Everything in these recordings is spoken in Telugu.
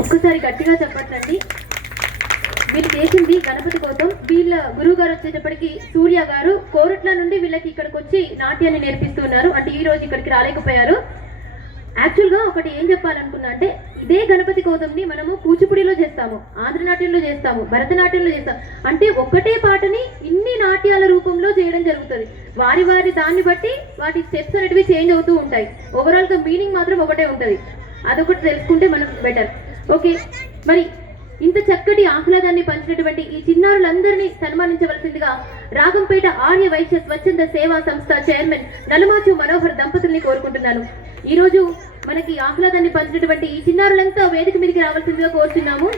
ఒక్కసారి గట్టిగా చెప్పండి. వీళ్ళు చేసింది గణపతి కోసం. వీళ్ళ గురువు గారు వచ్చేటప్పటికి సూర్య గారు కోరుట్ల నుండి వీళ్ళకి ఇక్కడికి వచ్చి నాట్యాన్ని నేర్పిస్తున్నారు. అంటే ఈ రోజు ఇక్కడికి రాలేకపోయారు. యాక్చువల్గా ఒకటి ఏం చెప్పాలనుకున్నా అంటే ఇదే గణపతి కౌతంని మనము కూచిపూడిలో చేస్తాము, ఆంధ్రనాట్యంలో చేస్తాము, భరతనాట్యంలో చేస్తాము. అంటే ఒకటే పాటని ఇన్ని నాట్యాల రూపంలో చేయడం జరుగుతుంది. వారి వారి దాన్ని బట్టి వాటి స్టెప్స్ అనేటివి చేంజ్ అవుతూ ఉంటాయి. ఓవరాల్గా మీనింగ్ మాత్రం ఒకటే ఉంటుంది. అదొకటి తెలుసుకుంటే మనం బెటర్. ఓకే, మరి ఇంత చక్కటి ఆహ్లాదాన్ని పంచినటువంటి ఈ చిన్నారులందరినీ సన్మానించవలసిందిగా రాగంపేట ఆర్య వైశ్య స్వచ్ఛంద సేవా సంస్థ చైర్మన్ నలమాచు మనోహర్ దంపతుల్ని కోరుకుంటున్నాను. ఈరోజు మనకి ఆహ్లాదాన్ని పంచినటువంటి ఈ చిన్నారులంతా వేదిక మీదకి రావాల్సిందిగా కోరుతున్నాము.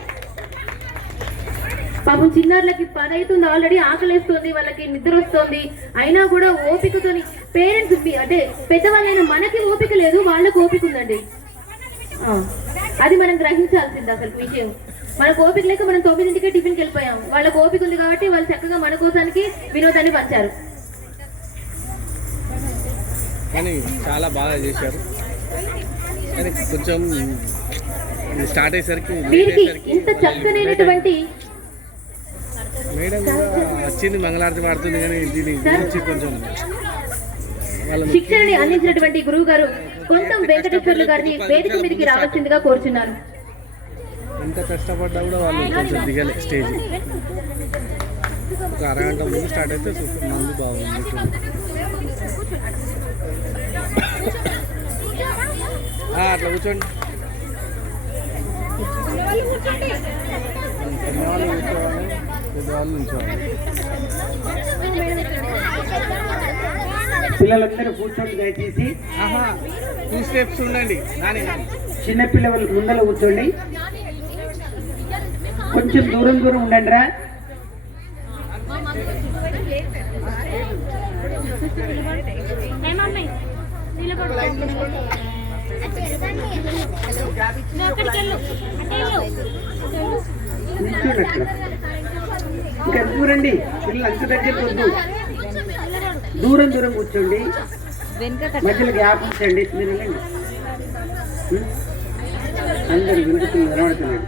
పాపం చిన్నారులకి పని అవుతుంది, ఆల్రెడీ ఆకలేస్తుంది, వాళ్ళకి నిద్ర వస్తుంది, అయినా కూడా ఓపికతోని పేరెంట్స్ అంటే పెద్దవాళ్ళైనా మనకి ఓపిక లేదు, వాళ్ళకి ఓపిక ఉందండి. అది మనం గ్రహించాల్సింది అసలు విషయం. మనకు ఓపిక లేక మనం 9ంటికే టిఫిన్కి వెళ్ళిపోయాం. వాళ్ళకి ఓపిక ఉంది కాబట్టి వాళ్ళు చక్కగా మన కోసానికి వినోదాన్ని పంచారు. కానీ చాలా బాగా చేశారు. కానీ కొంచెం స్టార్ట్ అయ్యేసరికి వీరికి ఇంత చక్కనైనటువంటి మేడం వచ్చింది మంగళారతి పాడుతుంది, కానీ దీని గురించి కొంచెం శిక్షణని అందించినటువంటి గురువు గారు కొంతం వెంకటేశ్వర్లు గారిని వేదిక మీదకి రావాల్సిందిగా కోరుచున్నాను. ఎంత కష్టపడ్డా కూడా వాళ్ళు కొంచెం దిగలే స్టేజ్. ఒక అరగంట ముందు స్టార్ట్ అయితే మంది బాగుంది. అట్లా కూర్చోండి. చిన్నవాళ్ళు కూర్చోవాలి, పెద్దవాళ్ళు నుంచోవాలి. పిల్లలందరూ కూర్చోండి దయచేసి. 2 స్టెప్స్ ఉండండి. చిన్న పిల్లలు ముందర కూర్చోండి, కొంచెం దూరం దూరం ఉండండి రా. ఇంకా దూరండి, పిల్లలు అంత దగ్గర వద్దు, దూరం దూరం కూర్చోండి, మధ్యలో గ్యాప్ ఉంచండి. మీరు వెళ్ళండి, అందరు వినుకుతున్నారు, నిలబడుతున్నాడు.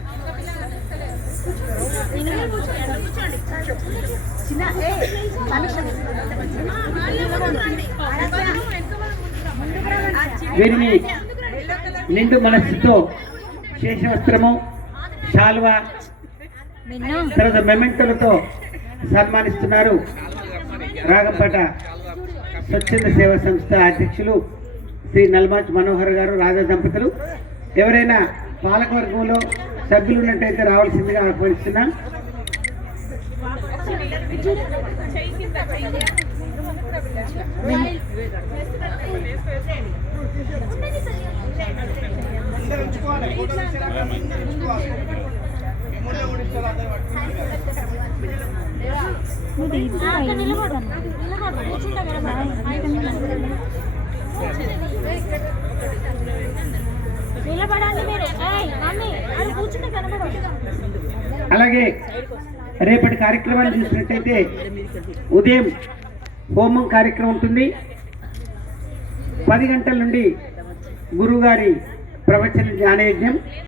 వీరిని నిండు మనస్సుతో శేషవస్త్రము, శాల్వా, తర్వాత మెమెంటోలతో సన్మానిస్తున్నారు రాగంపేట స్వచ్ఛంద సేవా సంస్థ అధ్యక్షులు శ్రీ నల్మాచ్ మనోహర్ గారు, రాజా దంపతులు. ఎవరైనా పాలకవర్గంలో సభ్యులు ఉన్నట్టయితే రావాల్సిందిగా ఆహ్వానిస్తున్నాం. అలాగే రేపటి కార్యక్రమాన్ని చూసినట్టయితే ఉదయం హోమం కార్యక్రమం ఉంటుంది. 10 గంటల నుండి గురువుగారి ప్రవచన జ్ఞానయజ్ఞం.